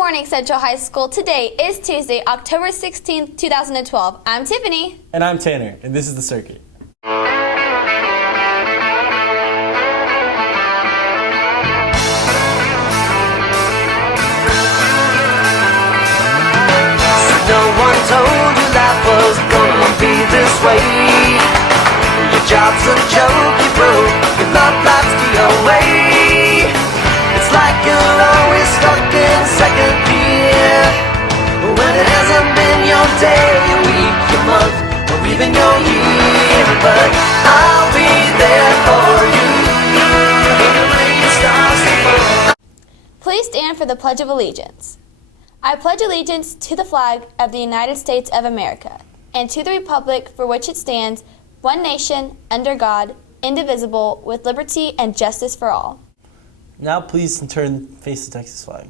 morning, Central High School. Today is Tuesday, October 16th, 2012. I'm Tiffany. And I'm Tanner, and this is The Circuit. No one told you life was gonna be this way. Your job's a joke, you broke, your love life's the away. It's like you're always stuck in second gear, when it hasn't been your day, your week, your month, or even your year. But I'll be there for you when the rain starts to fall. Please stand for the Pledge of Allegiance. I pledge allegiance to the flag of the United States of America and to the republic for which it stands, one nation, under God, indivisible, with liberty and justice for all. Now please turn face the Texas flag.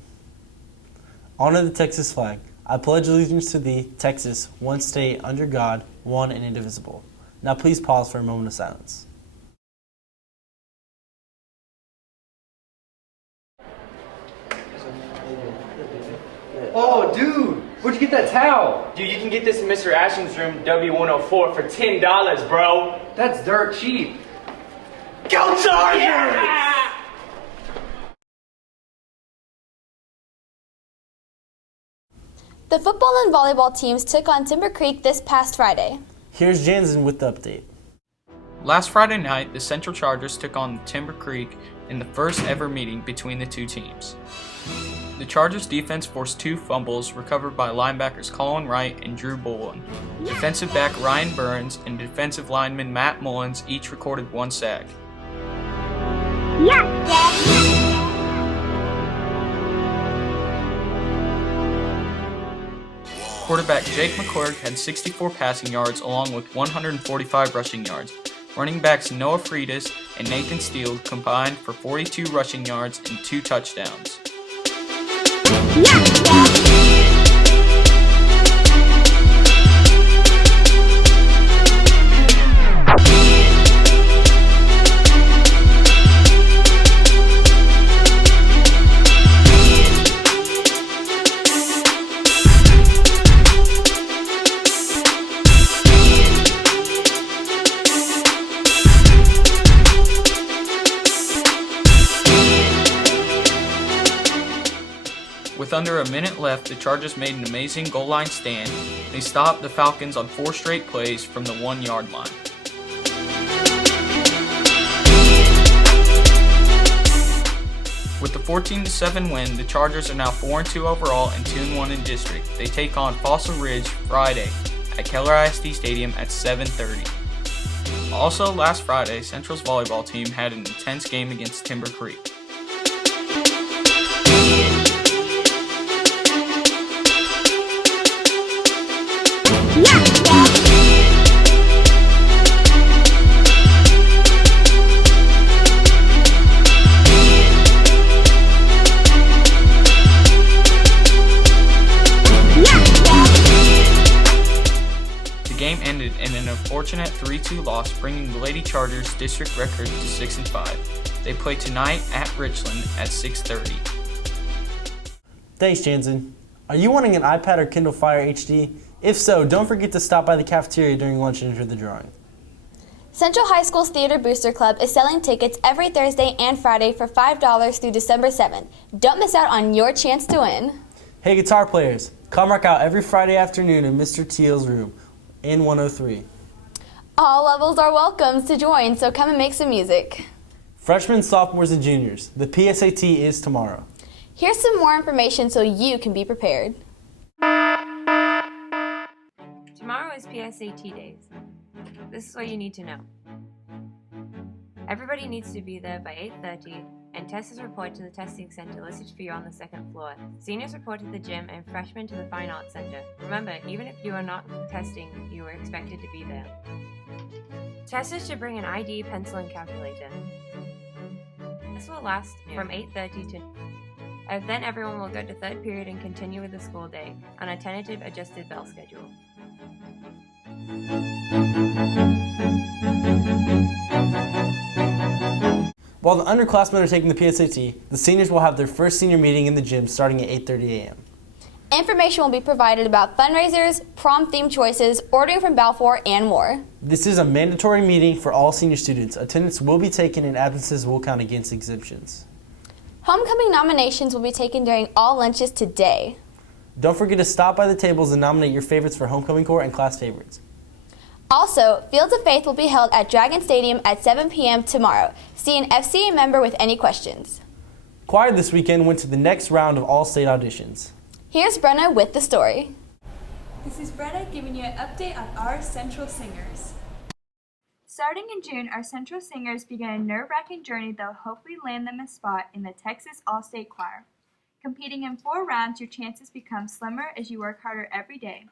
Honor the Texas flag. I pledge allegiance to thee, Texas, one state, under God, one and indivisible. Now please pause for a moment of silence. Oh, dude, where'd you get that towel? Dude, you can get this in Mr. Ashton's room, W104, for $10, bro. That's dirt cheap. Go Chargers! Yeah! The football and volleyball teams took on Timber Creek this past Friday. Here's Jansen with the update. Last Friday night, the Central Chargers took on Timber Creek in the first ever meeting between the two teams. The Chargers defense forced 2 fumbles recovered by linebackers Colin Wright and Drew Bolin. Defensive back Ryan Burns and defensive lineman Matt Mullins each recorded 1 sack. Quarterback Jake McClurg had 64 passing yards along with 145 rushing yards. Running backs Noah Freitas and Nathan Steele combined for 42 rushing yards and 2 touchdowns. With under a minute left, the Chargers made an amazing goal line stand. They stopped the Falcons on 4 straight plays from the 1-yard line. With the 14-7 win, the Chargers are now 4-2 overall and 2-1 in district. They take on Fossil Ridge Friday at Keller ISD Stadium at 7:30. Also last Friday, Central's volleyball team had an intense game against Timber Creek. The game ended in an unfortunate 3-2 loss, bringing the Lady Chargers' district record to 6-5. They play tonight at Richland at 6:30. Thanks, Jansen. Are you wanting an iPad or Kindle Fire HD? If so, don't forget to stop by the cafeteria during lunch and enter the drawing. Central High School's Theater Booster Club is selling tickets every Thursday and Friday for $5 through December 7th. Don't miss out on your chance to win. Hey guitar players, come rock out every Friday afternoon in Mr. Teal's room in 103. All levels are welcome to join, so come and make some music. Freshmen, sophomores, and juniors, the PSAT is tomorrow. Here's some more information so you can be prepared. Tomorrow is PSAT days. This is what you need to know. Everybody needs to be there by 8:30, and testers report to the testing center listed for you on the 2nd floor. Seniors report to the gym and freshmen to the Fine Arts Center. Remember, even if you are not testing, you are expected to be there. Testers should bring an ID, pencil, and calculator. This will last from 8:30 to then everyone will go to 3rd period and continue with the school day on a tentative adjusted bell schedule. While the underclassmen are taking the PSAT, the seniors will have their first senior meeting in the gym starting at 8:30 a.m. Information will be provided about fundraisers, prom theme choices, ordering from Balfour, and more. This is a mandatory meeting for all senior students. Attendance will be taken and absences will count against exemptions. Homecoming nominations will be taken during all lunches today. Don't forget to stop by the tables and nominate your favorites for homecoming court and class favorites. Also, Fields of Faith will be held at Dragon Stadium at 7 p.m. tomorrow. See an FCA member with any questions. Choir this weekend went to the next round of all-state auditions. Here's Brenna with the story. This is Brenna giving you an update on our Central Singers. Starting in June, our Central Singers began a nerve-wracking journey that will hopefully land them a spot in the Texas All-State Choir. Competing in 4 rounds, your chances become slimmer as you work harder every day.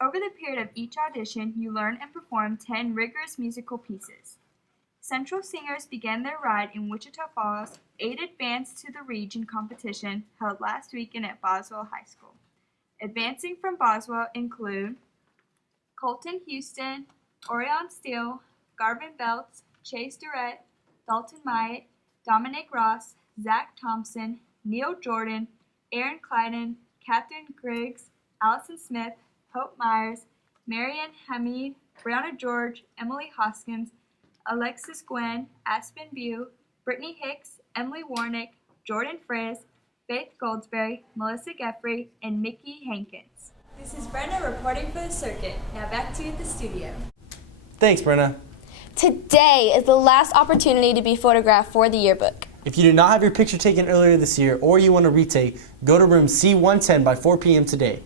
Over the period of each audition, you learn and perform 10 rigorous musical pieces. Central Singers began their ride in Wichita Falls, 8 advanced to the region competition held last weekend at Boswell High School. Advancing from Boswell include Colton Houston, Orion Steele, Garvin Belts, Chase Durrett, Dalton Myatt, Dominic Ross, Zach Thompson, Neil Jordan, Aaron Clyden, Catherine Griggs, Allison Smith, Hope Myers, Marianne Hamid, Brianna George, Emily Hoskins, Alexis Gwen, Aspen View, Brittany Hicks, Emily Warnick, Jordan Frizz, Faith Goldsberry, Melissa Geffrey, and Mickey Hankins. This is Brenna reporting for the circuit. Now back to you at the studio. Thanks, Brenna. Today is the last opportunity to be photographed for the yearbook. If you did not have your picture taken earlier this year or you want to retake, go to room C110 by 4 p.m. today.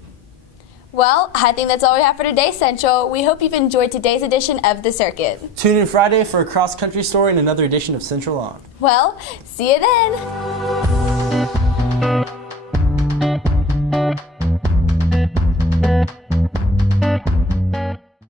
Well, I think that's all we have for today, Central. We hope you've enjoyed today's edition of The Circuit. Tune in Friday for a cross-country story and another edition of Central On. Well, see you then.